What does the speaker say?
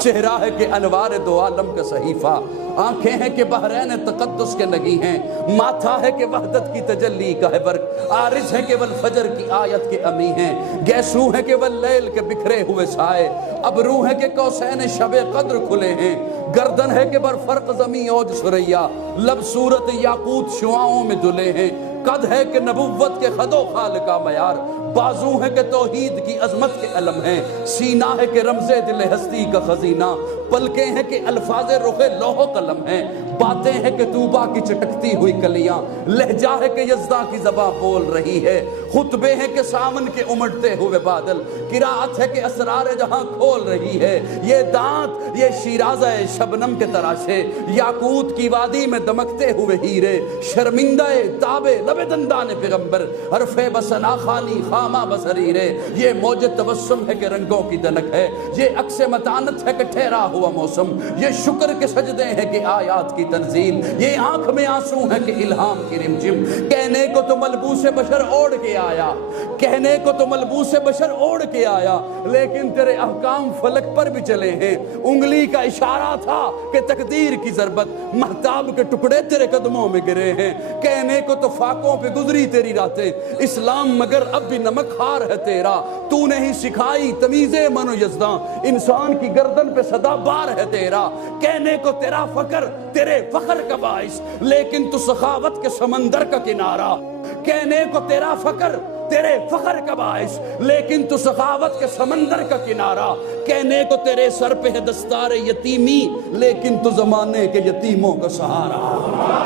چہرہ ہے کہ انوار دو عالم کا صحیفہ، آنکھیں ہیں کہ بحرین تقدس کے لگی ہیں، ماتھا ہے کہ وحدت کی تجلی کا ہے برق، عارض ہے کہ والفجر کی آیت کے امی ہیں، گیسو ہے کہ واللیل کے بکھرے ہوئے سائے، ابرو ہے کہ قوسین شب قدر کھلے ہیں، گردن ہے کہ برفرق زمین اوج سریا، لب صورت یاقوت شعاؤں میں دھلے ہیں، قد ہے کہ نبوت کے خد و خال کا معیار، بازو ہے کہ توحید کی عظمت کے علم ہیں، سینہ ہے کہ رمز دل ہستی کا خزینہ، پلکیں ہیں کہ الفاظ رخ لوح و قلم ہیں، باتیں ہیں کہ طوبہ کی چٹکتی ہوئی کلیاں، لہجہ ہے کہ یزداں کی زباں بول رہی ہے، خطبے ہیں کہ سامن کے امڑتے ہوئے بادل، قرأت ہے کہ اسرار جہاں کھول رہی ہے، یہ دانت یہ شیرازہ شبنم کے تراشے، یاقوت کی وادی میں دمکتے ہوئے ہیرے، شرمندہ تابے لب دندان پیغمبر، حرف بسنا خانی خامہ بصریرے، یہ موج تبسم ہے کہ رنگوں کی دنک ہے، یہ عکس متانت ہے کہ ٹھہرا ہوا موسم، یہ شکر کے سجدے ہیں کہ آیات کی تنزیل، یہ آنکھ میں آنسو ہے کہ الہام کی رمجم، کہنے کو تو ملبوس بشر اوڑھ کے آیا، کہنے کو تو ملبوس بشر اوڑھ کے آیا، لیکن تیرے احکام فلک پر بھی چلے ہیں، انگلی کا اشارہ تھا کہ تقدیر کی ضربت، مہتاب کے ٹکڑے تیرے قدموں میں گرے ہیں، کہنے کو تو فاقوں پہ گزری تیری راتیں، اسلام مگر اب بھی نمک خار ہے تیرا، تو نے ہی سکھائی تمیز من و یزداں، انسان کی گردن پہ صدا بار ہے تیرا، کہنے کو تیرا فخر تیرے فخر کا باعث، لیکن تو سخاوت کے سمندر کا کنارہ، کہنے کو تیرا فخر تیرے فخر کا باعث، لیکن تو سخاوت کے سمندر کا کنارہ، کہنے کو تیرے سر پہ ہے دستار یتیمی، لیکن تو زمانے کے یتیموں کا سہارا۔